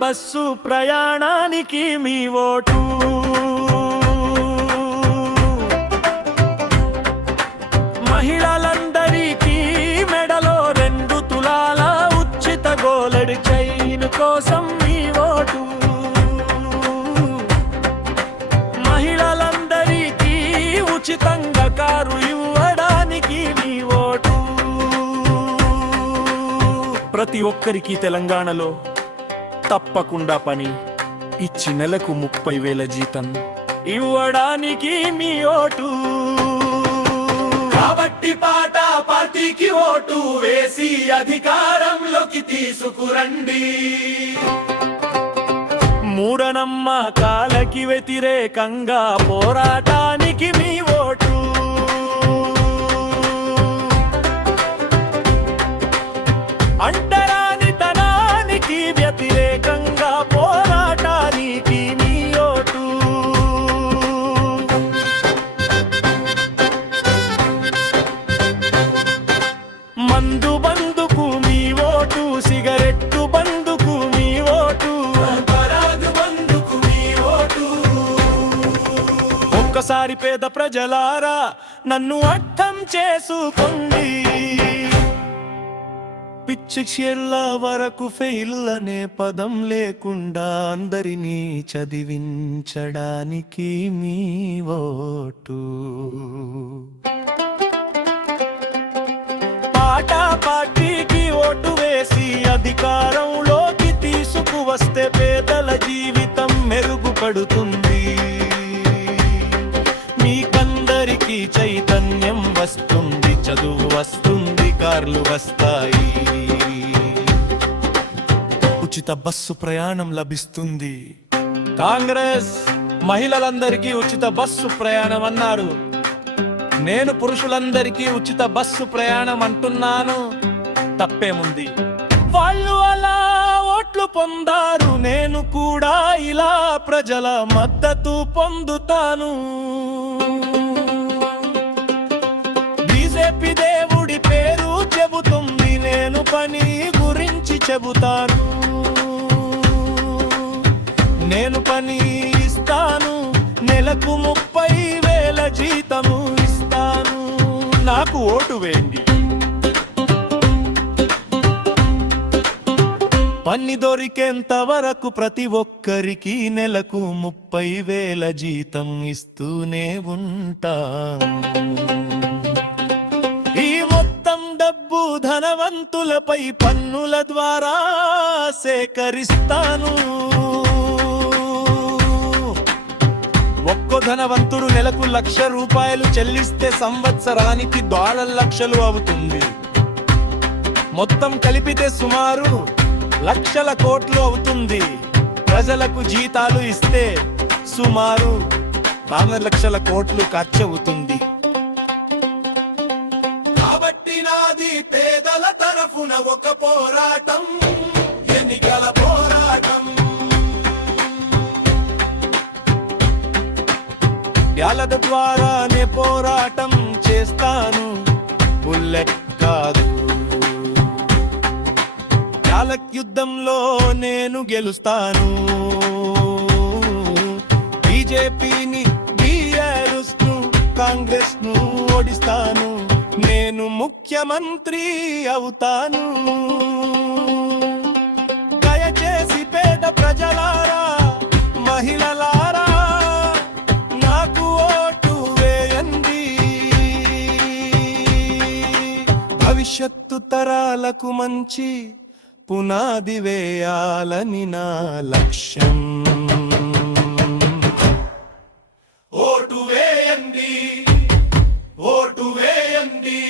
Bus ప్రయాణానికి మీ vote. మహిళలందరికీ మెడలో 2 తులాల ఉచిత గోల్డ్ చైన్ కోసం మీ ఓటు. మహిళలందరికీ ఉచితంగా కారు ఇవ్వడానికి మీ ఓటు. ప్రతి ఒక్కరికి తెలంగాణలో తప్పకుండా పని ఇచ్చి నెలకు 30,000 జీతం ఇవ్వడానికి మీ ఓటు. కాబట్టి పాటా పార్టీకి ఓటు వేసి అధికారంలోకి తీసుకురండి. మూఢనమ్మకాలకి వ్యతిరేకంగా పోరాటానికి మీ ఓటు. అంటరానితనానికి వ్యతిరేకంగా పోరాటానికి మీ ఓటు. మందు బందుకు మీ ఓటు, సిగరెట్టు బందుకు మీ ఓటు, బందుకు మీ ఓటు. ఒక్కసారి పేద ప్రజలారా నన్ను అర్థం చేసుకోండి. పిచ్చి చెల్ల వరకు ఫెయిల్ అనే పదం లేకుండా అందరినీ చదివించడానికి మీ ఓటు. పాటా పార్టీకి ఓటు వేసి అధికారంలోకి తీసుకువస్తే పేదల జీవితం మెరుగుపడుతుంది. మీకందరికీ చైతన్యం వస్తుంది, చదువు వస్తుంది, కార్లు వస్తాయి, ఉచిత బస్సు ప్రయాణం లభిస్తుంది. కాంగ్రెస్ మహిళలందరికీ ఉచిత బస్సు ప్రయాణం అన్నారు. నేను పురుషులందరికీ ఉచిత బస్సు ప్రయాణం అంటున్నాను. తప్పేముంది? వాళ్ళు అలా ఓట్లు పొందారు, నేను కూడా ఇలా ప్రజల మద్దతు పొందుతాను. బీజేపీ దేవుడి పేరు చెబుతుంది, నేను పని గురించి చెబుతాను. నేను పని ఇస్తాను, నెలకు 30,000 జీతము ఇస్తాను. నాకు ఓటు వేయండి. పని దొరికేంత వరకు ప్రతి ఒక్కరికి నెలకు 30,000 జీతం ఇస్తూనే ఉంటాను. ఈ మొత్తం డబ్బు ధనవంతులపై పన్నుల ద్వారా సేకరిస్తాను. ఒక్కో ధనవంతుడు నెలకు 1,00,000 రూపాయలు చెల్లిస్తే సంవత్సరానికి $1,00,000 అవుతుంది. మొత్తం కలిపితే సుమారు లక్షల కోట్లు అవుతుంది. ప్రజలకు జీతాలు ఇస్తే సుమారు 4 లక్షల కోట్లు ఖర్చు అవుతుంది. కాబట్టి నాది పేదల తరఫున ఒక పోరాటం, ఎన్నికల పోరాటం. బ్యాలెట్ ద్వారానే పోరాటం చేస్తాను, బుల్లెట్ కాదు. బ్యాలెట్ యుద్ధంలో నేను గెలుస్తాను. బీజేపీని, బీఆర్ఎస్ ను, కాంగ్రెస్ ను ఓడిస్తాను. నేను ముఖ్యమంత్రి అవుతాను. దయచేసి పేద ప్రజలారా, మహిళలారా నాకు ఓటు వేయండి. భవిష్యత్తు తరాలకు మంచి పునాది వేయాలని నా లక్ష్యం. ఓటు వేయండి, ఓటు వేయండి.